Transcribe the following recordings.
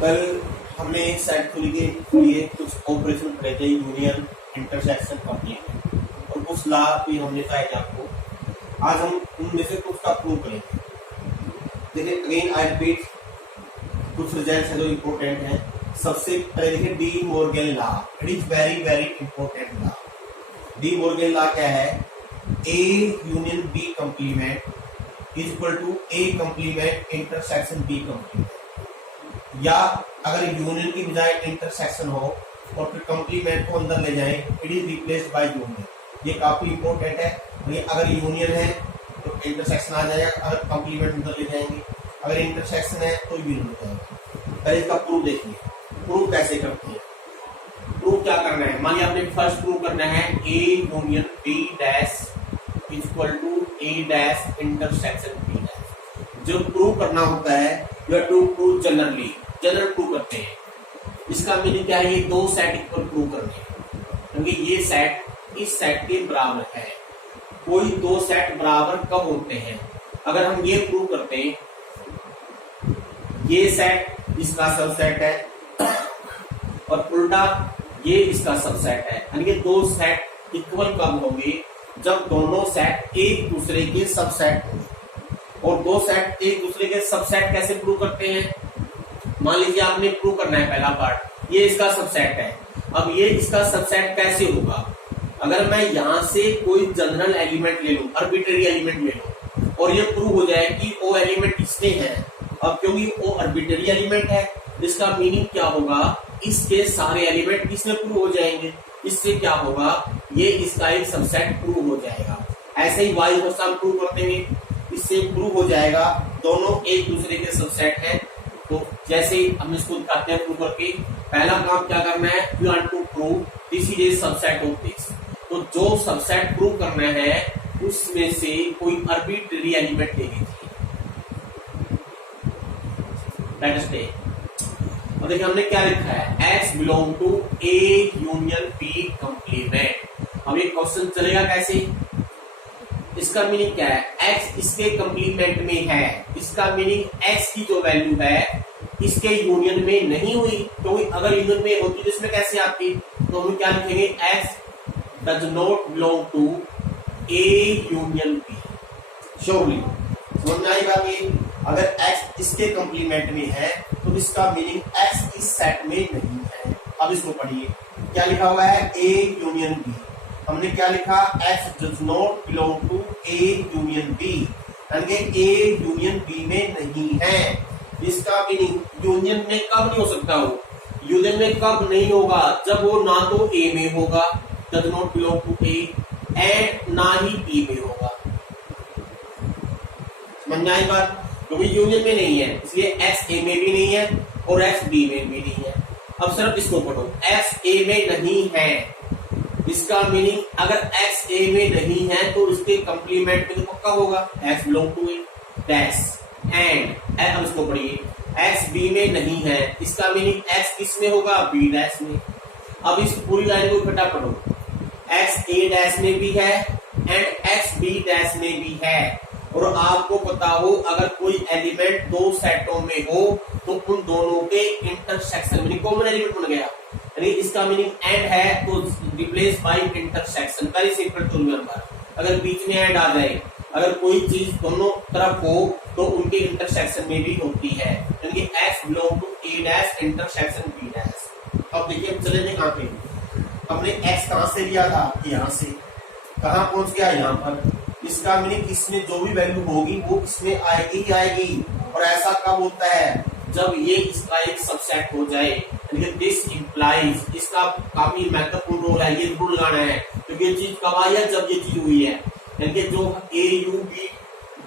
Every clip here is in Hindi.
कल हमने सेट थ्योरी के लिए कुछ ऑपरेशन पढ़े थे, यूनियन, इंटरसेक्शन, कंप्लीमेंट, और कुछ लॉ भी हमने बताए थे आपको। आज हम उनमें से कुछ का प्रूव करेंगे। देखिए अगेन आई रिपीट, कुछ रिजल्ट्स है जो इम्पोर्टेंट है। सबसे पहले देखिए De Morgan law, it is very very important law. De Morgan law क्या है? A union B complement is equal to A complement intersection B complement, या अगर यूनियन की बजाय इंटरसेक्शन हो और फिर कंप्लीमेंट को अंदर ले जाएं, it is replaced by union. ये काफी इंपॉर्टेंट है। अगर यूनियन है तो इंटरसेक्शन आ जाएगा, अगर कंप्लीमेंट अंदर ले जाएंगे, अगर इंटरसेक्शन है तो यूनियन हो जाएगा। पहले इसका प्रूफ देखिए, प्रूफ कैसे करते हैं। प्रूफ क्या करना है? मान लिया आपने फर्स्ट प्रूफ करना है A union B dash equal to A dash intersection B dash. जो प्रूफ करना होता है you to prove generally, general prove करते हैं। इसका मीनिंग क्या है? ये दो सेट इक्वल प्रूव करने हैं, क्योंकि ये सेट इस सेट के बराबर है। कोई दो सेट बराबर कब होते हैं? अगर हम ये प्रूव करते हैं ये सेट इसका सबसेट है और उल्टा ये इसका सबसेट है, यानी कि दो सेट इक्वल कब होंगे? जब दोनों सेट एक दूसरे के सबसेट होंगे। और दो सेट एक दूसरे के सबसेट कैसे प्रूव करते हैं? मान लीजिए आपने प्रूव करना है पहला पार्ट, ये इसका सबसेट है। अब ये इसका सबसेट कैसे होगा? अगर मैं यहां से कोई जनरल एलिमेंट ले लूं, आर्बिट्रेरी एलिमेंट ले लूं, और ये प्रूव हो जाए कि वो एलिमेंट इसमें है। अब क्योंकि वो आर्बिट्रेरी एलिमेंट है, इसका मीनिंग क्या होगा? इसके सारे एलिमेंट इसमें प्रूव हो जाएंगे। इससे क्या होगा? ये इसका एक सबसेट प्रूव हो जाएगा। ऐसे ही वाई को हम प्रूव करते हैं, इससे प्रूव हो जाएगा दोनों एक दूसरे के सबसेट हैं। तो जैसे ही हम इसको दिखाते हैं प्रूव करके, पहला काम क्या करना है? You want to prove this is a subset of this. तो जो सबसेट प्रूव करना है उसमें से कोई आर्बिट्रेरी एलिमेंट ले लीजिए। और देखिए हमने क्या लिखा है? X belong to A union B complement. अब ये क्वेश्चन चलेगा कैसे? इसका मीनिंग क्या है? X इसके कंप्लीमेंट में है, इसका मीनिंग X की जो वैल्यू है इसके यूनियन में नहीं हुई। तो अगर यूनियन में होती तो इसमें कैसे आती? तो हम क्या लिखेंगे? X does not belong to A union B। Surely समझ में आई बात? ये अगर X इसके कंप्लीमेंट में है तो इसका मीनिंग X इस सेट में नहीं है। अब इसको पढ़िए, क्या लिखा हुआ है? A union B। हमने क्या लिखा? X does not belong to A union B, यानी कि A यूनियन B में नहीं है। इसका मीनिंग यूनियन में कब नहीं हो सकता? हो यूनियन में कब नहीं होगा? जब वो ना तो A में होगा, does not belong to A, and ना ही B में होगा। समझ में आई बात? क्योंकि यूनियन में नहीं है, इसलिए X A में भी नहीं है और X B में भी नहीं है। अब सिर्फ इसको पढ़ो, X A में नहीं है, इसका मीनिंग अगर X A में नहीं है तो इसके कंप्लीमेंट में तो पक्का होगा X belong to A dash. And अब इसको पढ़िए, X B में नहीं है, इसका मीनिंग X किस में होगा? B डैश में। अब इस पूरी लाइन को इकट्ठा पढ़ो, X A डैश में भी है एंड X B डैश में भी है। और आपको पता हो अगर कोई एलिमेंट दो सेटों में हो तो उन दोनों के इंटरसेक्शन में कॉमन एलिमेंट बन गया, यानी इसका मीनिंग एंड है तो replace by intersection. Very simple to remember. अगर बीच में एंड आ जाए, अगर कोई चीज दोनों तरफ हो तो उनके इंटरसेक्शन में भी होती है, यानी कि X belong to A dash intersection B dash. अब देखिए चले थे कहां पे? हमने X कहां से लिया था? यहां से। कहां पहुंच गया? यहां पर। इसका मीनिंग इसमें जो भी वैल्यू होगी वो इसमें आएगी ही आएगी। और ऐसा कब होता है? जब ये इसका एक सबसेट हो जाए, यानी कि दिस इंप्लाइज, इसका काफी महत्वपूर्ण रोल है, ये रूल लगाना है, क्योंकि ये चीज कब आई है? जब ये चीज हुई है, यानी कि जो A U B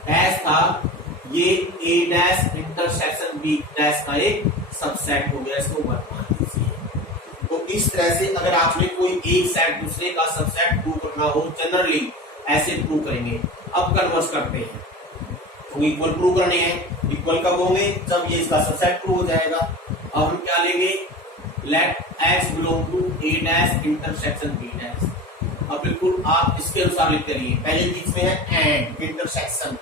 डैश था ये A dash intersection B dash का एक सबसेट हो गया। इसको मान लीजिए। तो इस तरह से अगर आपने कोई एक सेट दूसरे का सबसेट प्रूव करना हो, जनरली ऐसे प्रूव करेंगे। अब कन्वर्स करते हैं, तो इक्वल प्रूव करने हैं। इक्वल कब होंगे? जब ये इसका सबसेट प्रूव हो जाएगा। अब हम क्या लेंगे? Let X belong to A dash intersection B dash. अब बिल्कुल आप इसके अनुसार लिख करिए। पहले बीच में है एंड इंटरसेक्शन।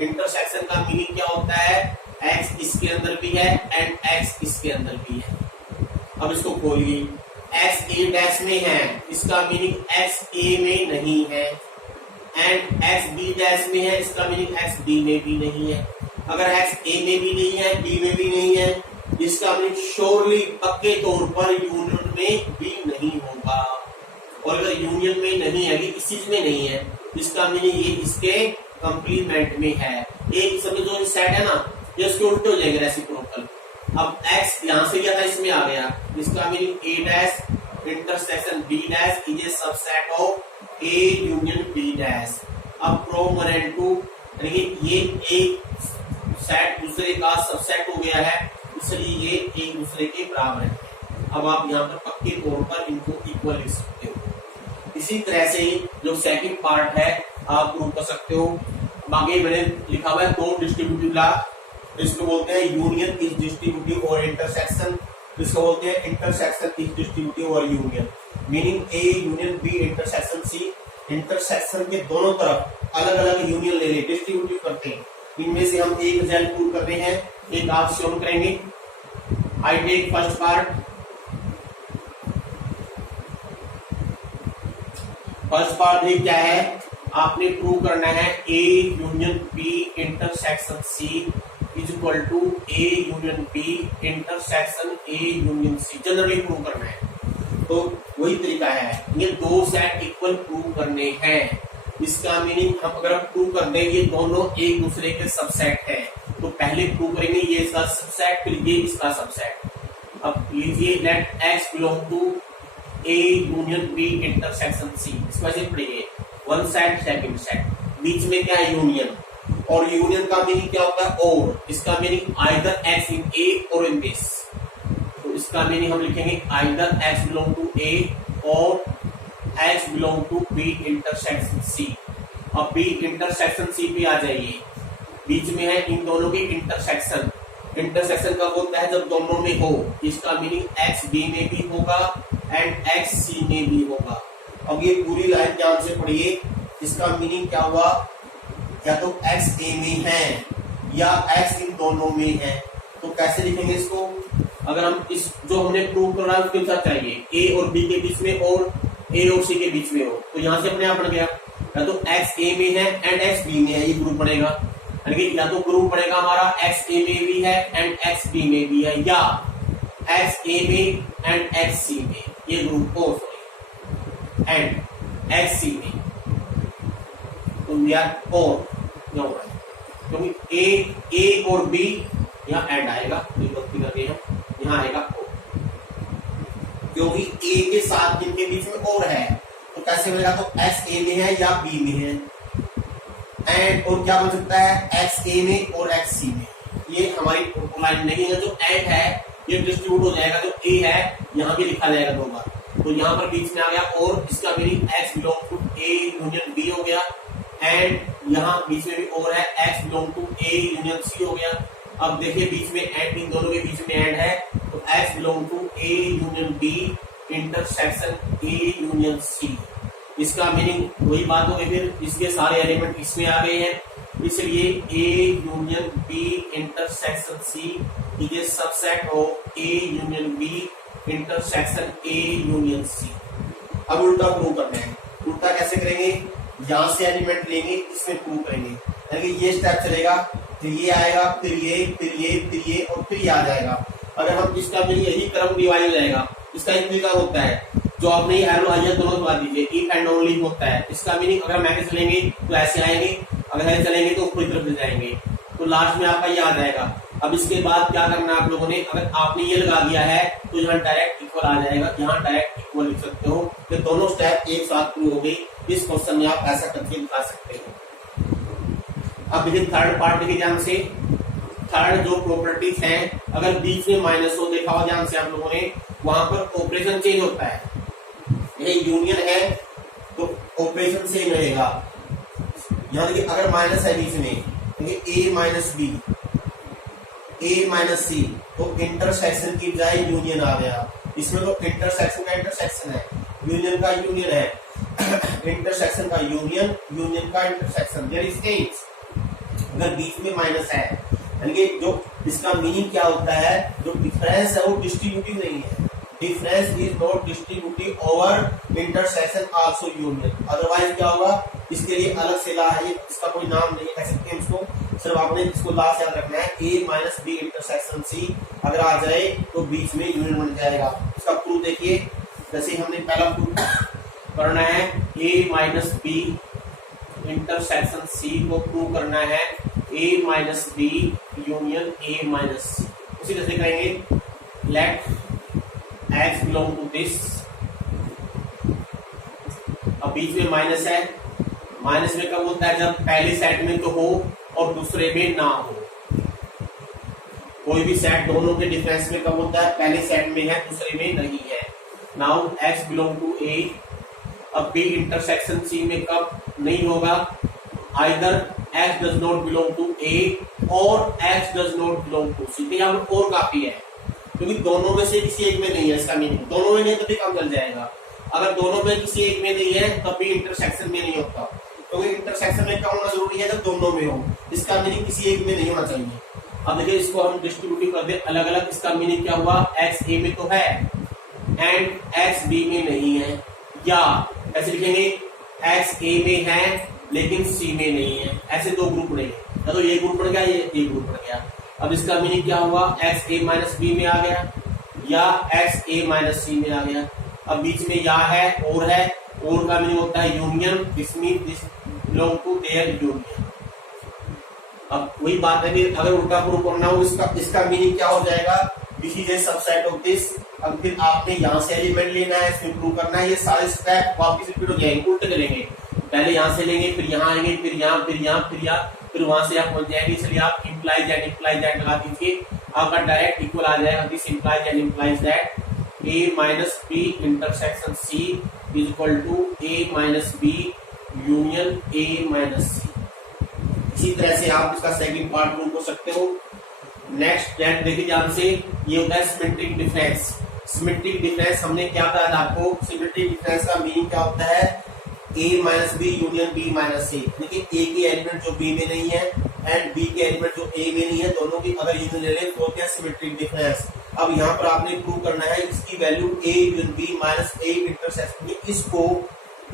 इंटरसेक्शन का मीनिंग क्या होता है? x इसके अंदर भी है एंड x इसके अंदर भी है। अब इसको खोलिए, x a डैश में है, इसका मीनिंग x a में नहीं है, एंड x b डैश में है, इसका मीनिंग x b में भी नहीं है। अगर x a में भी नहीं है, b में भी नहीं है, इसका मीनिंग श्योरली पक्के तौर पर यूनियन में भी नहीं होगा। और अगर यूनियन में नहीं है, इस चीज में नहीं है, इसका मीनिंग ये इसके कंप्लीमेंट में है। एक समय जो सेट है ना, ये उसके उल्टे हो जाएंगे रेसिप्रोकल। अब x यहां से क्या था, इसमें आ गया, इसका meaning a dash intersection b dash is a subset of a union b dash. अब प्रो वन एंड टू, यानी ये एक सेट दूसरे का सबसेट हो गया है, इसलिए ये एक दूसरे के बराबर है। अब आप यहाँ पर पक्के तौर पर इनको इक्वल लिख सकते हो। इसी तरह से जो सेकंड पार्ट है आप प्रूव कर सकते हो। आगे मैंने लिखा हुआ है दो डिस्ट्रीब्यूटिव लॉ, इसको बोलते हैं यूनियन इज डिस्ट्रीब्यूटिव और इंटरसेक्शन, इसको बोलते हैं इंटरसेक्शन इज डिस्ट्रीब्यूटिव और union. Meaning A union B intersection C, intersection के दोनों तरफ अलग अलग यूनियन ले ले, डिस्ट्रीब्यूटिव करते हैं। इनमें से हम एक रिजल्ट प्रूव कर रहे हैं, एक आप शो करेंगे। I take first part. First part में क्या है, आपने प्रूव करना है A union B intersection C is equal to A union B intersection A union C. Generally prove करना है, तो वही तरीका है, ये दो सेट इक्वल प्रूव करने हैं। इसका मीनिंग हम अगर प्रूव कर दें ये दोनों एक दूसरे के सबसेट है, तो पहले प्रूव करेंगे ये इसका सबसेट, फिर ये इसका सबसेट। अब लीजिए let x belong to a union b intersection c, इसको ऐसे पढ़िए, वन सेट सेकंड सेट, बीच में क्या है यूनियन, और यूनियन का मीनिंग क्या होता है और, इसका meaning either x in a और इन दिस, तो इसका मीनिंग हम लिखेंगे either x belong to a और x belong to b intersection c। अब b इंटरसेक्शन c पे आ जाइए, बीच में है इन दोनों के इंटरसेक्शन। इंटरसेक्शन कब होता है, जब दोनों में हो, इसका मीनिंग x b में भी होगा एंड x c में भी होगा। अब ये पूरी लाइन ध्यान से पढ़िए, इसका मीनिंग क्या हुआ, या तो x a में है या x इन दोनों में है। तो कैसे लिखेंगे इसको, अगर हम इस जो हमने प्रूव करना है उसके साथ चाहिए a और b के बीच में और a और c के बीच में हो, तो यहां से अपने आप बन गया, या तो x a में है एंड x b में है, ये ग्रुप बनेगा। यानी कि या तो ग्रुप बनेगा हमारा x a में भी है एंड x b में भी है, या x a में एंड x c में, ये ग्रुप हो सॉरी एंड x c में, तो यार और क्योंकि a और b यहाँ एंड आएगा, गलती कर रहे हैं, यहाँ आएगा और, क्योंकि a के साथ जिनके बीच में और है, तो कैसे बनेगा, तो x a में है या b में है, एंड और क्या बन सकता है, x a में और x c में। ये हमारी लाइन नहीं है, जो एंड है ये डिस्ट्रीब्यूट हो जाएगा, जो a है यहाँ भी लिखा जाएगा दो बार, तो यहाँ पर बीच में आ गया और, इसका meaning x belong to a union b हो गया, एंड यहाँ बीच में भी और है, x belong to a union c हो गया। अब देखिए बीच में एंड, इन दोनों के बीच में एंड है, तो x belong to a union b intersection a union c। इसका मीनिंग वही बात हो गई, फिर इसके सारे एलिमेंट इसमें आ गए हैं, इसलिए a union b intersection c is a subset of a union b intersection a union c। अब उल्टा प्रूव करना है, उल्टा कैसे करेंगे, यहां से एलिमेंट लेंगे, इसमें प्रूव करेंगे, यानी कि ये स्टेप चलेगा, फिर ये आएगा, फिर ये, फिर ये, फिर ये और फिर ये आ जाएगा। अगर हम इसका भी यही क्रम डिवाइड हो जाएगा, इसका एक तरीका होता है, जो आपने एरो आइए दोनों बता दीजिए, इफ एंड ओनली होता है। इसका मीनिंग अगर हम ऐसे चलेंगे तो ऐसे आएंगे, अगर ऐसे चलेंगे तो ऊपर की तरफ ले जाएंगे, तो लास्ट में आपका ये आ जाएगा। अब इसके बाद क्या करना है आप लोगों ने, अगर आपने ये लगा दिया है तो यहाँ डायरेक्ट इक्वल आ जाएगा, यहाँ डायरेक्ट इक्वल लिख सकते हो, तो दोनों स्टेप एक साथ प्रूव हो गई। इस क्वेश्चन में आप ऐसा करके दिखा सकते हो। अब देखिए थर्ड पार्ट देखिए ध्यान से, थर्ड जो प्रॉपर्टीज हैं, अगर बीच में माइनस हो, देखा हो ध्यान से आप लोगों ने, वहां पर ऑपरेशन चेंज होता है। ये यूनियन है तो ऑपरेशन सेम रहेगा, यहाँ देखिए अगर माइनस है बीच में, देखिए a minus B, a minus C, तो इंटरसेक्शन की बजाय यूनियन आ गया। इसमें तो इंटरसेक्शन का इंटरसेक्शन है, यूनियन का यूनियन है, इंटरसेक्शन का यूनियन, यूनियन का इंटरसेक्शन, देयर इज चेंज। अगर बीच में माइनस है, यानी कि जो इसका मीनिंग क्या होता है, जो डिफरेंस है वो डिस्ट्रीब्यूटिव नहीं है। Difference is not distributive over intersection also union. Otherwise क्या होगा, इसके लिए अलग से ला है, इसका कोई नाम नहीं है, सकते हैं इसको, सिर्फ आपने इसको ला से याद रखना है। ए माइनस बी इंटरसेक्शन सी अगर आ जाए तो बीच में यूनियन बन जाएगा। इसका प्रूफ देखिए, जैसे हमने पहला प्रूफ करना है A minus B intersection C को प्रूव करना है A minus B union A minus C. उसी तरह से करेंगे, let X belong to this, अब बीच में माइनस है, माइनस में कब होता है, जब पहले सेट में तो हो और दूसरे में ना हो। कोई भी सेट दोनों के डिफरेंस में कब होता है, पहले सेट में है दूसरे में नहीं है। Now X belong to A, अब बी इंटरसेक्शन सी में कब नहीं होगा, either X does not belong to A और X does not belong to C. यहाँ पर और काफी है, क्योंकि दोनों में से किसी एक में नहीं है, इसका मीनिंग दोनों में नहीं तो भी काम चल जाएगा। अगर दोनों में किसी एक में नहीं है तब भी इंटरसेक्शन में नहीं होता, क्योंकि इंटरसेक्शन में क्या होना जरूरी है, जब दोनों में हो। इसका मीनिंग किसी एक में नहीं होना चाहिए। अब देखिए इसको हम डिस्ट्रीब्यूटिव कर दे अलग अलग, इसका मीनिंग क्या हुआ, एक्स ए में तो है एंड एक्स बी में नहीं है, या ऐसे लिखेंगे एक्स ए में है लेकिन सी में नहीं है। ऐसे दो ग्रुप बनेंगे, या तो ये ग्रुप बन गया, ये ग्रुप बन गया। अब इसका मीनिंग क्या हुआ, एक्स ए माइनस बी में आ गया या एक्स ए माइनस सी में आ गया। अब बीच में या है, और का मीनिंग होता है union, this mean this belong to their union. अब वही बात है कि अगर उल्टा प्रूव करना हो, इसका मीनिंग क्या हो जाएगा, this is a subset of this. अब फिर आपने यहाँ से एलिमेंट लेना है, इसमें प्रूव करना है, ये सारे स्टेप वापस रिपीट हो जाएंगे, उल्टे करेंगे। पहले यहाँ से लेंगे, फिर यहाँ आएंगे, फिर यहाँ, फिर यहाँ, फिर यहाँ, फिर वहां से आप पहुंच जाएंगे। इसलिए आप इम्प्लाइज एंड लगा दीजिए, आपका डायरेक्ट इक्वल आ जाएगा। This implies and implies that A minus B intersection C is equal to A minus B union A minus C. इसी तरह से आप इसका सेकंड पार्ट प्रूव कर सकते हो। नेक्स्ट दैट देखिए ध्यान से, ये होता है सिमेट्रिक डिफरेंस। सिमेट्रिक डिफरेंस हमने क्या बताया था आपको, सिमेट्रिक डिफरेंस का मीनिंग क्या होता है, A minus B union B minus C. देखिए ए के एलिमेंट जो बी में नहीं है एंड बी के एलिमेंट जो ए में नहीं है, दोनों की अगर यूनियन ले लें तो क्या सिमेट्रिक डिफरेंस। अब यहाँ पर आपने प्रूव करना है इसकी value A union B minus A intersection. इसको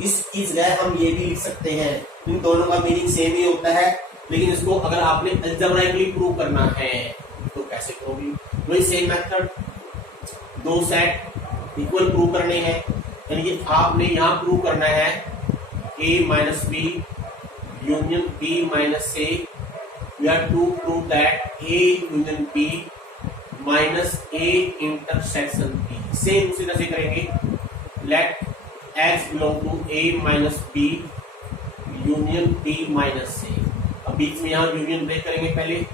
इसकी जगह हम ये भी लिख सकते हैं, इन दोनों का मीनिंग सेम ही होता है। लेकिन इसको अगर आपने अलजेब्राइकली प्रूव करना है तो कैसे करोगे, वही सेम मेथड, दो सेट इक्वल प्रूव करने हैं। यानी कि आपने यहाँ प्रूव करना है a minus B union b minus a, we have to prove that a union b minus a intersection b। Same उसी तरह से करेंगे, let x belong to a minus b union b minus a। अब बीच में यहाँ यूनियन ब्रेक करेंगे पहले,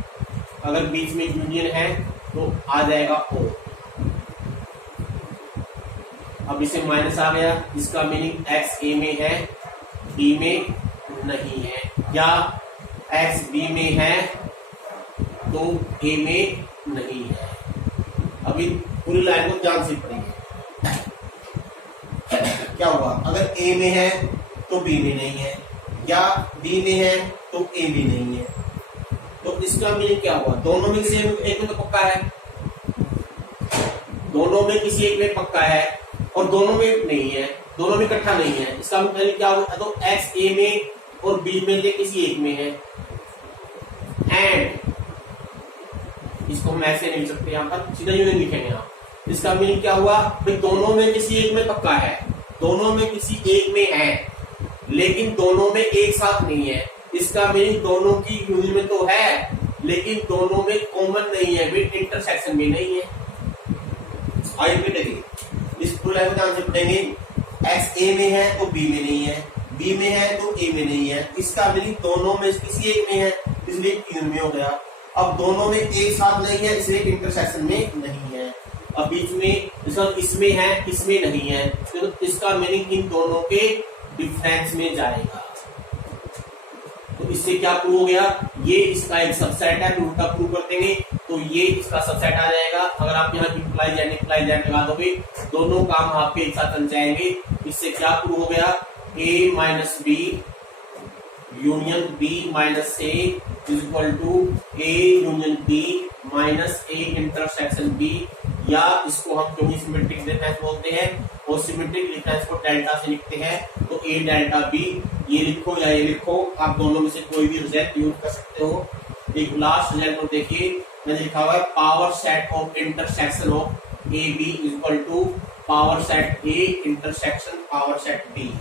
अगर बीच में यूनियन है तो आ जाएगा o। अब इसे माइनस आ गया, इसका मीनिंग x a में है b में नहीं है, या x b में है तो a में नहीं है। अभी पूरी लाइन को ध्यान से पढ़िए, क्या हुआ, अगर a में है तो b में नहीं है, या b में है तो a में नहीं है, तो इसका मीनिंग क्या हुआ, दोनों में से एक में तो पक्का है, दोनों में किसी एक में पक्का है और दोनों में नहीं है, दोनों में इकट्ठा नहीं है। इसका मतलब क्या होगा, तो x a में और b में से किसी एक में है। एंड इसको हम ऐसे नहीं लिख सकते, यहाँ पर सीधा यूनियन लिखेंगे आप। इसका मीनिंग क्या हुआ, भाई दोनों में किसी एक में पक्का है, दोनों में किसी एक में है, लेकिन दोनों में एक साथ नहीं है। इसका मीनिंग दोनों की यूनियन में तो है लेकिन दोनों में कॉमन नहीं है, वे इंटरसेक्शन में नहीं है। आइए देखिए, इस पूरे लाइन को ध्यान से पढ़ेंगे, x a में है तो b में नहीं है, b में है तो a में नहीं है। इसका मीनिंग दोनों में किसी एक में है, इसलिए यूनियन में हो गया। अब दोनों में एक साथ नहीं है, इसलिए इंटरसेक्शन में नहीं है। अब बीच में इसमें है, इसमें नहीं है, तो इसका मीनिंग इन दोनों के डिफरेंस में जाएगा। तो इससे क्या प्रूव हो गया, ये इसका एक सबसेट है, उल्टा प्रूव कर देंगे तो ये इसका सबसेट आ जाएगा। अगर आप यहाँ इम्प्लाइज एंड लगा दोगे, दोनों काम आपके एक साथ बन जाएंगे। इससे क्या प्रूव हो गया, a minus B union b minus a is equal to A union B minus A intersection B, या इसको हम क्यों सिमेट्रिक डिफरेंस बोलते हैं और सिमेट्रिक डिफरेंस को डेल्टा से लिखते हैं, तो ए डेल्टा बी ये लिखो या ये लिखो, आप दोनों में से कोई भी रिजल्ट यूज कर सकते हो। एक लास्ट रिजल्ट को देखिए, मैंने लिखा हुआ है power set of intersection of A B is equal to power set A intersection power set B,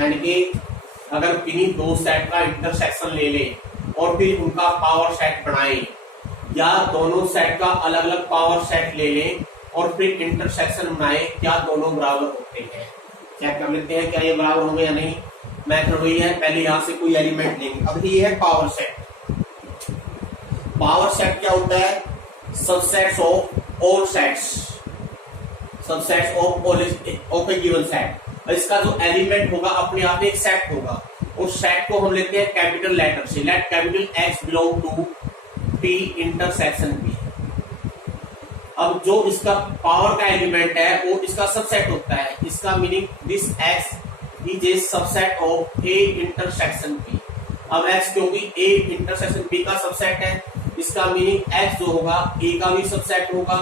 यानी कि अगर किन्हीं दो सेट का इंटरसेक्शन ले ले और फिर उनका पावर सेट बनाए, या दोनों सेट का अलग अलग पावर सेट ले लें और फिर इंटरसेक्शन बनाए, क्या दोनों बराबर होते हैं। चेक कर लेते हैं क्या ये बराबर होंगे या नहीं। मेथड वही है, पहले यहां से कोई एलिमेंट लेंगे। अब ये है पावर सेट। पावर सेट क्या होता है, subsets of all sets, subsets of A given set. इसका जो एलिमेंट होगा अपने आप में एक सेट होगा, और सेट को हम लेते हैं कैपिटल लेटर से। Let capital X belong to P intersection B. अब जो इसका पावर का एलिमेंट है वो इसका सबसेट होता है, इसका meaning this X is a subset of A intersection B. अब एक्स क्योंकि ए इंटरसेक्शन बी का सबसेट है, इसका मीनिंग एक्स जो होगा ए का भी सबसेट होगा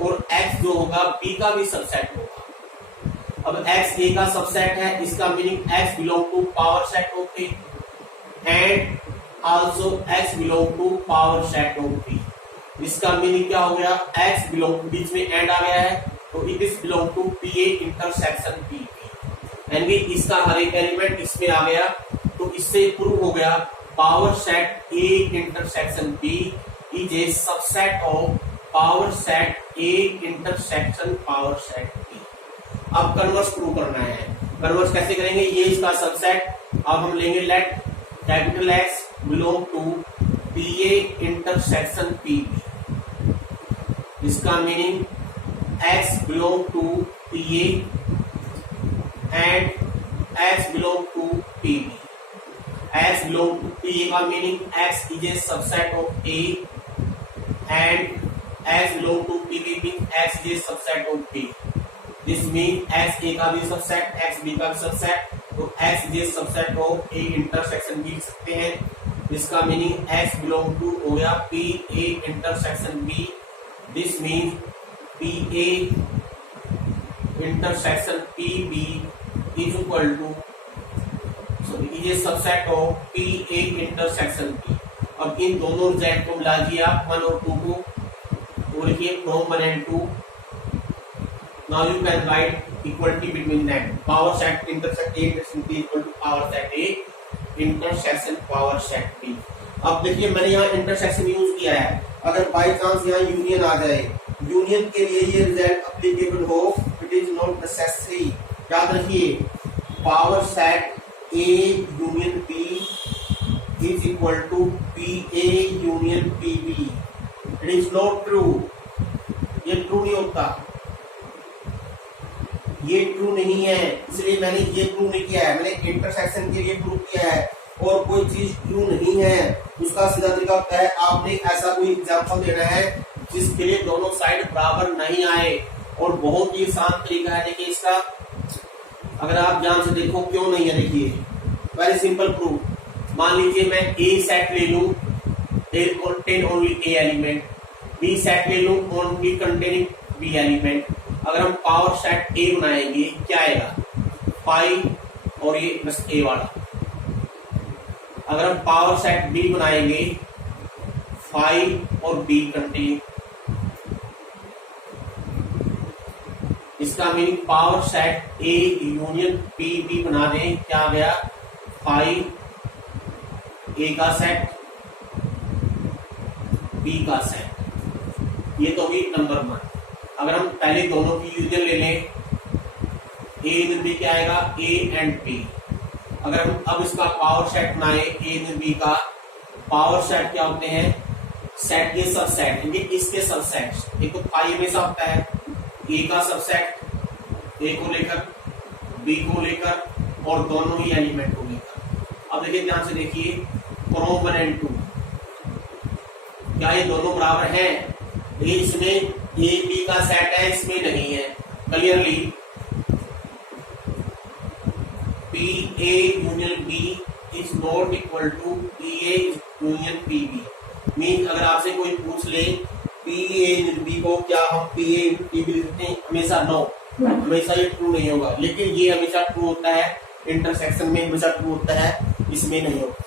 और एक्स जो होगा बी का भी सबसेट होगा। अब एक्स ए का सबसेट है, इसका meaning X belong to power set of A and also X belong to power set of B. इसका मीनिंग क्या हो गया, एक्स बिलोंग टू, बीच में एंड आ गया है तो it is belong to P A intersection B, यानी इसका हर एक एलिमेंट इसमें आ गया, तो इससे प्रूव हो गया power set A intersection B is a subset of power set A intersection power set B. अब कन्वर्स प्रूव करना है। कन्वर्स कैसे करेंगे, ये इसका सबसेट, अब हम लेंगे let capital X belong to P A intersection P B. इसका meaning X belong to P A and X belong to P B. X belong to P A का meaning X is a subset of A and X belong to P B mean X is a subset of B. This mean X A का भी सबसेट, एक्स बी का भी सबसेट, तो X is a subset of A intersection B लिख सकते हैं। इसका मीनिंग एक्स बिलोंग टू हो गया P A intersection B. This mean P A intersection P B is equal to is a subset of P A intersection B. अब इन दोनों रिजल्ट को मिला दिया 1 और 2 को, तो लिखिए from 1 and 2। Now you can write equality between them. Power set intersect A intersection B equal to power set A intersection power set B। अब देखिए मैंने यहाँ इंटरसेक्शन यूज किया है, अगर बाई चांस यहाँ यूनियन आ जाए, यूनियन के लिए ये रिजल्ट अप्लीकेबल हो, इट इज नॉट नेसेसरी। याद रखिए power set A union B is equal to P A union P B. It is not true, ये ट्रू नहीं होता, ये ट्रू नहीं है, इसलिए मैंने ये प्रूव नहीं किया है। मैंने इंटरसेक्शन के लिए प्रूव किया है, और कोई चीज ट्रू नहीं है उसका सीधा तरीका होता है आपने ऐसा कोई एग्जांपल देना है जिसके लिए दोनों साइड बराबर नहीं आए, और बहुत ही आसान तरीका है। देखिए इसका अगर आप ध्यान से देखो क्यों नहीं है, देखिए वेरी सिंपल प्रूफ। मान लीजिए मैं ए सेट ले लूं, कंटेन ओनली ए एलिमेंट, बी सेट ले लूं ओनली कंटेनिंग बी एलिमेंट। अगर हम पावर सेट ए बनाएंगे क्या आएगा, 5 और ये बस ए वाला। अगर हम पावर सेट बी बनाएंगे 5 और बी कंटेनिंग, इसका meaning power set A union P B बना दें, क्या आ गया 5 ए का सेट बी का सेट। ये तो भी नंबर 1। अगर हम पहले दोनों की यूनियन ले लें, ए यूनियन बी क्या आएगा, ए एंड बी। अगर हम अब इसका पावर सेट बनाए ए यूनियन बी का, पावर सेट क्या होते हैं, सेट के सबसेट, इसके सबसेट। एक तो पाई हमेशा होता है ए का सबसेट, ए को लेकर बी को लेकर और दोनों ही एलिमेंट को लेकर। अब देखिए ध्यान से देखिए फ्रॉम 1 and 2, क्या ये दोनों बराबर हैं? ये इसमें ए बी का सेट है, इसमें नहीं है। Clearly P A union B is not equal to P A union P B. Mean अगर आपसे कोई पूछ ले पी ए बी को क्या हम पी ए पी बी लिखते हैं, हमेशा नो, हमेशा ये ट्रू नहीं होगा। लेकिन ये हमेशा ट्रू होता है, इंटरसेक्शन में हमेशा ट्रू होता है, इसमें नहीं होता।